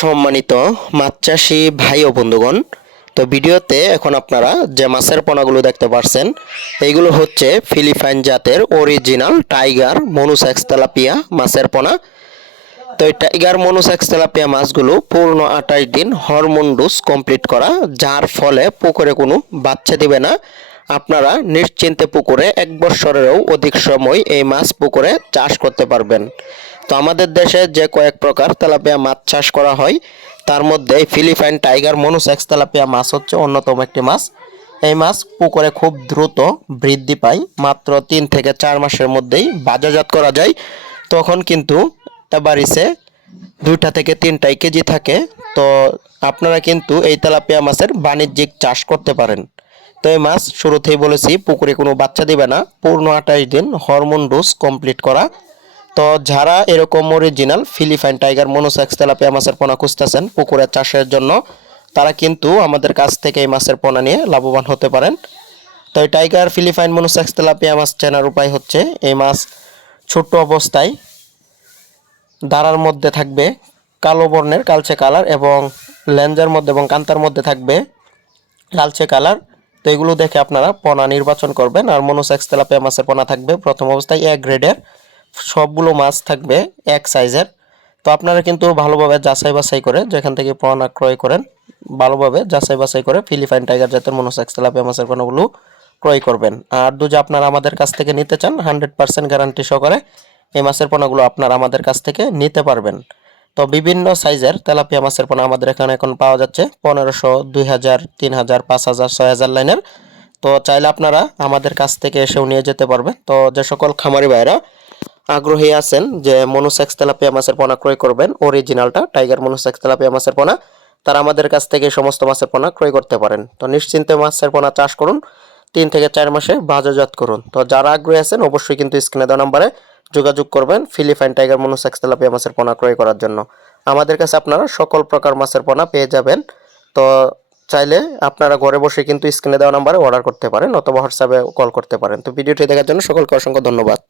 সম্মানিত মাছ চাষি ভাই ও বন্ধুগণ, তো ভিডিওতে এখন আপনারা যে মাছের পোনাগুলো দেখতে পাচ্ছেন এইগুলো হচ্ছে ফিলিপাইন জাতের অরিজিনাল টাইগার মনুসেক্স তেলাপিয়া মাছের পোনা। তো এই টাইগার মনুসেক্স তেলাপিয়া মাছগুলো পূর্ণ আঠাশ দিন হরমোন ডোজ কমপ্লিট করা, যার ফলে পুকুরে কোনো বাচ্চা দিবে না। আপনারা নিশ্চিন্তে পুকুরে এক বছরেরও অধিক সময় এই মাছ পুকুরে চাষ করতে পারবেন। তো আমাদের দেশে যে কয়েক প্রকার তেলাপিয়া মাছ চাষ করা হয়, তার মধ্যে ফিলিপাইন টাইগার মনুসেক্স তেলাপিয়া মাছ হচ্ছে অন্যতম একটি মাছ। এই মাছ পুকুরে খুব দ্রুত বৃদ্ধি পায়, মাত্র তিন থেকে চার মাসের মধ্যেই বাজারজাত করা যায়। তখন কিন্তু এবারিসে দুইটা থেকে তিনটাই কেজি থাকে। তো আপনারা কিন্তু এই তেলাপিয়া মাছের বাণিজ্যিক চাষ করতে পারেন। তো এই মাছ শুরুতেই বলেছি, পুকুরে কোনো বাচ্চা দিবে না। পূর্ণ আঠাশ দিন হরমোন ডোজ কমপ্লিট করা তো যারা এরকম original Philippine tiger monosex tilapia মাছের পোনা খুঁজতেছেন পুকুরের চাষের জন্য, তারা কিন্তু আমাদের কাছ থেকে এই মাছের পোনা নিয়ে লাভবান হতে পারেন। তো এই টাইগার ফিলিপাইন মনোসেক্স তেলাপিয়া মাছ চেনার উপায় হচ্ছে, এই মাছ ছোট্ট অবস্থায় দাঁড়ার মধ্যে থাকবে, কালো বর্ণের কালচে কালার এবং লেন্সের মধ্যে এবং কান্তার মধ্যে থাকবে লালচে কালার। তো এগুলো দেখে আপনারা পোনা নির্বাচন করবেন আর মনোসেক্স তেলাপিয়া মাছের পোনা থাকবে প্রথম অবস্থায় এক গ্রেডের সবগুলো মাছ থাকবে এক সাইজের। তো আপনারা কিন্তু ভালোভাবে যাচাই বাছাই করে যেখান থেকে পোনা ক্রয় করেন, ভালোভাবে যাচাই বাছাই করে ফিলিপাইন টাইগার জাতের মনোসেক্স তেলাপিয়া মাছের পোনাগুলো ক্রয় করবেন। আর যদি আপনারা আমাদের কাছ থেকে নিতে চান, হান্ড্রেড পার্সেন্ট গ্যারান্টি সহকারে এই মাছের পোনাগুলো আপনারা আমাদের কাছ থেকে নিতে পারবেন। তো বিভিন্ন সাইজের তেলাপিয়া মাছের পোনা আমাদের এখানে এখন পাওয়া যাচ্ছে পনেরোশো, দুই হাজার, তিন হাজার, পাঁচ হাজার, ছয় হাজার লাইনের। তো চাইলে আপনারা আমাদের কাছ থেকে এসেও নিয়ে যেতে পারবেন। তো যে সকল খামারি ভাইরা আগ্রহী আছেন যে মনোসেক্স তেলাপিয়া মাছের পোনা ক্রয় করবেন অরিজিনালটা টাইগার মনোসেক্স তেলাপিয়া মাছের পোনা। তারা আমাদের কাছ থেকে সমস্ত মাছের পোনা ক্রয় করতে পারেন। তো নিশ্চিন্তে মাছের পোনা চাষ করুন, তিন থেকে চার মাসে বাজারজাত করুন। তো যারা আগ্রহী আছেন, অবশ্যই কিন্তু স্ক্রিনে দেওয়া নাম্বারে যোগাযোগ করবেন ফিলিপাইন টাইগার মনোসেক্স তেলাপিয়া মাছের পোনা ক্রয় করার জন্য। আমাদের কাছে আপনারা সকল প্রকার মাছের পোনা পেয়ে যাবেন। তো চাইলে আপনারা ঘরে বসে কিন্তু স্ক্রিনে দেওয়া নাম্বারে অর্ডার করতে পারেন অথবা হোয়াটসঅ্যাপে কল করতে পারেন। তো ভিডিওটি দেখার জন্য সকলকে অসংখ্য ধন্যবাদ।